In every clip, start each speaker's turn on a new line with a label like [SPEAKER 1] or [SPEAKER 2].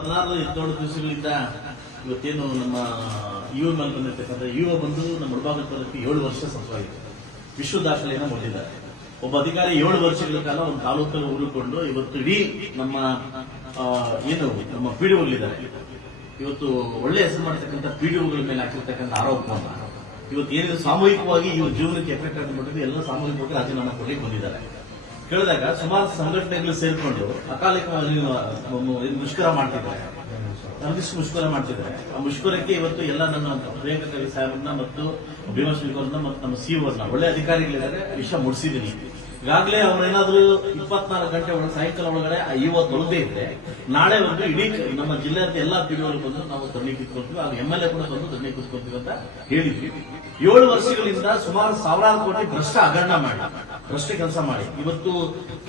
[SPEAKER 1] ಹದಿನಾರು ಹದಿನೇಳು ದಿವಸಗಳಿಂದ ಇವತ್ತೇನು ನಮ್ಮ ಯುವ ಮೇಲೆ ಬಂದಿರ್ತಕ್ಕಂಥ ಯುವ ಬಂದು ನಮ್ಮ ಉಡಭಾಗದ ಬರೋಕ್ಕೆ ಏಳು ವರ್ಷ ಸಂಪವಾಗಿದೆ ವಿಶ್ವ ದಾಖಲೆಯನ್ನು ಹೊಂದಿದ್ದಾರೆ ಒಬ್ಬ ಅಧಿಕಾರಿ ಏಳು ವರ್ಷಗಳ ಕಾಲ ಒಂದು ತಾಲೂಕಲ್ಲಿ ಉರುಕೊಂಡು ಇವತ್ತು ಇಡೀ ನಮ್ಮ ಏನು ನಮ್ಮ ಪಿಡಿಒಗಳಿದ್ದಾರೆ ಇವತ್ತು ಒಳ್ಳೆ ಹೆಸರು ಮಾಡ್ತಕ್ಕಂಥ ಪಿಡಿಒಗಳ ಮೇಲೆ ಹಾಕಿರ್ತಕ್ಕಂಥ ಆರೋಪ. ಇವತ್ತು ಏನಿದೆ, ಸಾಮೂಹಿಕವಾಗಿ ಇವ್ರ ಜೀವನಕ್ಕೆ ಎಫೆಕ್ಟ್ ಆಗಿಬಿಟ್ಟಿದ್ದು ಎಲ್ಲ ಸಾಮೂಹಿಕವಾಗಿ ರಾಜೀನಾಮೆ ಕೊಡಲಿಕ್ಕೆ ಬಂದಿದ್ದಾರೆ. ಕೇಳಿದಾಗ ಸುಮಾರು ಸಂಘಟನೆಗಳು ಸೇರಿಕೊಂಡು ಅಕಾಲಿಕವಾಗಿ ಮುಷ್ಕರ ಮಾಡ್ತಿದ್ದಾರೆ. ಒಂದಿಷ್ಟು ಮುಷ್ಕರ ಮಾಡ್ತಿದ್ದಾರೆ. ಆ ಮುಷ್ಕರಕ್ಕೆ ಇವತ್ತು ಎಲ್ಲ ನನ್ನ ಪ್ರಿಯಾಂಕ ಸಾಹೇಬ್ರನ್ನ ಮತ್ತು ಅವ್ರನ್ನ ಮತ್ತು ನಮ್ಮ ಸಿಇಒ ಅವ್ರನ್ನ ಒಳ್ಳೆ ಅಧಿಕಾರಿಗಳಿದ್ದಾರೆ. ವಿಷಯ ಮುಡಿಸಿದೀನಿ ಈಗಾಗಲೇ ಅವ್ರೇನಾದ್ರೂ ಇಪ್ಪತ್ನಾಲ್ಕು ಗಂಟೆ ಒಳಗೆ ಸಾಯಂಕಾಲ ಒಳಗಡೆ ಇವತ್ತು ತೊಳೆದೇ ಇದ್ರೆ ನಾಳೆ ಒಂದು ಇಡೀ ನಮ್ಮ ಜಿಲ್ಲೆಯ ಎಲ್ಲಾ ಪಿಡಿಯವರು ಬಂದು ನಾವು ಧರಣಿ ಕಿತ್ಕೊಳ್ತೀವಿ, ಆಗ ಎಂ ಎಲ್ ಎ ಕೂಡ ಬಂದು ಧರಣಿ ಕಿತ್ಕೊಳ್ತೀವಿ ಅಂತ ಹೇಳಿದ್ವಿ. ಏಳು ವರ್ಷಗಳಿಂದ ಸುಮಾರು ಸಾವಿರಾರು ಕೋಟಿ ಭ್ರಷ್ಟ ಹಗರಣ ಮಾಡಿ ಭ್ರಷ್ಟ ಕೆಲಸ ಮಾಡಿ. ಇವತ್ತು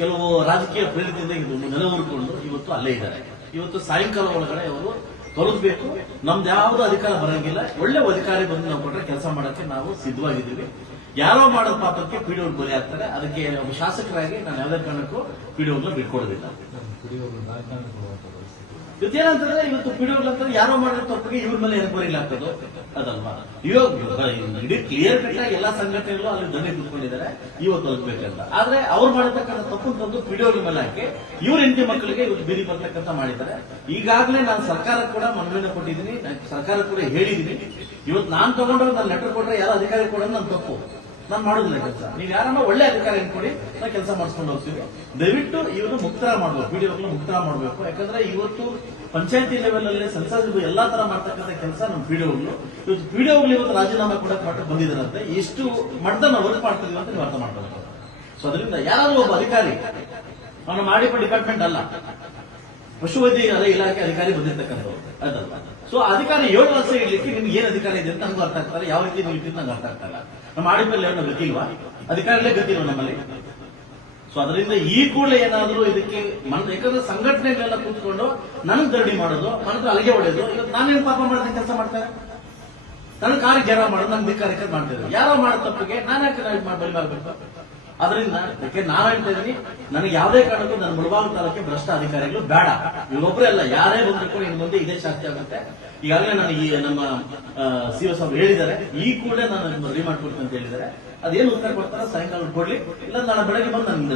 [SPEAKER 1] ಕೆಲವು ರಾಜಕೀಯ ಪ್ರೇರಿತದಿಂದ ಇದು ನೆಲವರ್ಕೊಂಡು ಇವತ್ತು ಅಲ್ಲೇ ಇದ್ದಾರೆ. ಇವತ್ತು ಸಾಯಂಕಾಲ ಒಳಗಡೆ ಅವರು ತೊಲಗಬೇಕು. ನಮ್ದು ಯಾವ್ದು ಅಧಿಕಾರ ಬರಂಗಿಲ್ಲ. ಒಳ್ಳೆ ಅಧಿಕಾರಿ ಬಂದು ನಾವು ಕೊಟ್ಟರೆ ಕೆಲಸ ಮಾಡೋಕ್ಕೆ ನಾವು ಸಿದ್ಧವಾಗಿದ್ದೀವಿ. ಯಾರೋ ಮಾಡೋ ಪಾಪಕ್ಕೆ ಪಿಡಿಒ ಬಲಿ ಆಗ್ತಾರೆ. ಅದಕ್ಕೆ ಶಾಸಕರಾಗಿ ನಾನು ಯಾವುದೇ ಕಾರಣಕ್ಕೂ ಪಿಡಿಒನ ಬಿಟ್ಕೊಡೋದಿಲ್ಲ. ಇದೇನಂತಂದ್ರೆ ಇವತ್ತು ಪಿಡಿಒಗಳು ಅಂತಂದ್ರೆ ಯಾರೋ ಮಾಡಿದ ತಪ್ಪಿಗೆ ಇವ್ರ ಮೇಲೆ ಎನ್ಕ್ವೈರಿ ಆಗ್ತದೆ? ಅದಲ್ವಾ? ಇವಾಗ ಇಡೀ ಕ್ಲಿಯರ್ ಕಟ್ ಆಗಿ ಎಲ್ಲಾ ಸಂಘಟನೆಗಳು ಅಲ್ಲಿ ದಂಡೆ ಕೂತ್ಕೊಂಡಿದ್ದಾರೆ, ಇವತ್ತು ಹೋಗ್ಬೇಕಂತ ಆದ್ರೆ ಅವ್ರು ಮಾಡಿರ್ತಕ್ಕಂಥ ತಪ್ಪು ತಂದು ಪಿಡಿಒಗಳ ಮೇಲೆ ಹಾಕಿ, ಇವ್ರ ಹೆಂಡತಿ ಮಕ್ಕಳಿಗೆ ಇವತ್ತು ಬೀದಿ ಬರ್ತಕ್ಕಂಥ ಮಾಡಿದ್ದಾರೆ. ಈಗಾಗಲೇ ನಾನು ಸರ್ಕಾರ ಕೂಡ ಮನವಿನ ಕೊಟ್ಟಿದ್ದೀನಿ ಸರ್ಕಾರ ಕೂಡ ಹೇಳಿದ್ದೀನಿ. ಇವತ್ತು ನಾನು ತಗೊಂಡ್ರೆ ನಾನು ಲೆಟರ್ ಕೊಟ್ರೆ ಯಾರೋ ಅಧಿಕಾರಿ ಕೊಡೋದು ನನ್ನ ತಪ್ಪು. ನಾನು ಮಾಡೋದಿಲ್ಲ ಕೆಲಸ. ನೀವು ಯಾರನ್ನ ಒಳ್ಳೆ ಅಧಿಕಾರಿ ಕೊಡಿ ನಾವು ಕೆಲಸ ಮಾಡಿಸ್ಕೊಂಡು ಹೋಗ್ತೀವಿ ದಯವಿಟ್ಟು ಇವರು ಮುಕ್ತರ ಮಾಡಬೇಕು ಪಿಡಿಒಗಳು ಮುಕ್ತರ ಮಾಡಬೇಕು. ಯಾಕಂದ್ರೆ ಇವತ್ತು ಪಂಚಾಯತಿ ಲೆವೆಲ್ ಅಲ್ಲಿ ಸಂಸದ ಎಲ್ಲಾ ತರ ಮಾಡ್ತಕ್ಕಂಥ ಕೆಲಸ ನಮ್ಮ ಪಿಡಿಒಗಳು ಇವತ್ತು ಪಿಡಿಒಗಳು ಇವತ್ತು ರಾಜೀನಾಮೆ ಕೂಡ ಮಟ್ಟ ಬಂದಿದ್ದಾರಂತೆ ಎಷ್ಟು ಮಟ್ಟದ ನಾವು ವರ್ಕ್ ಮಾಡ್ತಿದೀವಿ ಅಂತ ನೀವು ಅರ್ಥ ಮಾಡ್ಕೋಬೇಕು ಸೊ ಅದರಿಂದ ಯಾರಾದ್ರೂ ಒಬ್ಬ ಅಧಿಕಾರಿ, ಅವನು ಮಾಡಿಪ ಡಿಪಾರ್ಟ್ಮೆಂಟ್ ಅಲ್ಲ. ಪಶುವೈದ್ಯ ಇಲಾಖೆ ಅಧಿಕಾರಿ ಬಂದಿರ್ತಕ್ಕಂಥವ್ರು. ಅದಲ್ಲ. ಸೊ ಅಧಿಕಾರಿ ಏಳು ವರ್ಷ ಇರ್ಲಿಕ್ಕೆ ನಿಮ್ಗೆ ಏನ್ ಅಧಿಕಾರ ಇದೆ ಅಂತ ನಮ್ಗೆ ಅರ್ಥ ಆಗ್ತಾರೆ ಯಾವ ರೀತಿ ನೀವು ಇಟ್ಟಿದ್ದು ನಂಗೆ ಅರ್ಥ ಇಲ್ಲ ನಮ್ಮ ಮೇಲೆ ಏನೋ ಗೊತ್ತಿಲ್ವಾ? ಅಧಿಕಾರಿಗಳೇ ಗೊತ್ತಿಲ್ವಾ ನಮ್ಮಲ್ಲಿ? ಸೊ ಅದರಿಂದ ಈ ಕೂಡಲೇ ಏನಾದರೂ ಇದಕ್ಕೆ ಮನ್ ಯಾಕಂದ್ರೆ ಸಂಘಟನೆಗಳೆಲ್ಲ ಕೂತ್ಕೊಂಡು ನನ್ಗೆ ದರ್ಡಿ ಮಾಡೋದು, ಮನದ ಅಲಗೆ ಹೊಡೆಯೋದು ಇವತ್ತು ನಾನೇನು ಪಾಪ ಮಾಡಿದ ಕೆಲಸ ಮಾಡ್ತಾರೆ ನನ್ನ ಕಾರಿಗೆ ಜರ ಮಾಡೋದು ನನ್ನ ಧಿಕ್ಕಾರಿಕೆ ಮಾಡ್ತಿದ್ರು ಯಾರೋ ಮಾಡೋ ತಪ್ಪಿಗೆ ನಾನು ಯಾಕೆ ಬಲಿ ಮಾಡಬೇಕು ಅದರಿಂದ ಯಾಕೆ ನಾನು ಹೇಳ್ತಾ ಇದ್ದೀನಿ ನನಗೆ ಯಾವುದೇ ಕಾರಣಕ್ಕೂ ನನ್ನ ಮುಳಬಾಗ ತಾಲೂಕಿಗೆ ಭ್ರಷ್ಟ ಅಧಿಕಾರಿಗಳು ಬೇಡ. ಇವೊಬ್ಬರೇ ಅಲ್ಲ, ಯಾರೇ ಬಂದ್ರು ಇನ್ನು ಮುಂದೆ ಇದೇ ಶಾಸ್ತಿ ಆಗುತ್ತೆ. ಈಗಾಗಲೇ ನಾನು ಈ ನಮ್ಮ ಸಿ ಎಸ್ ಅವರು ಹೇಳಿದ್ದಾರೆ. ಈ ಕೂಡಲೇ ನಾನು ರೆಡಿ ಮಾಡ್ಕೊಡ್ತೀನಿ ಅಂತ ಹೇಳಿದ್ದಾರೆ. ಅದೇನು ಉತ್ತರ ಕೊಡ್ತಾರೆ ಸಾಯಂಕಾಲ ಕೊಡ್ಲಿ ಇಲ್ಲ ನಾಳೆ ಬೆಳಗ್ಗೆ ಬಂದು ನಾನು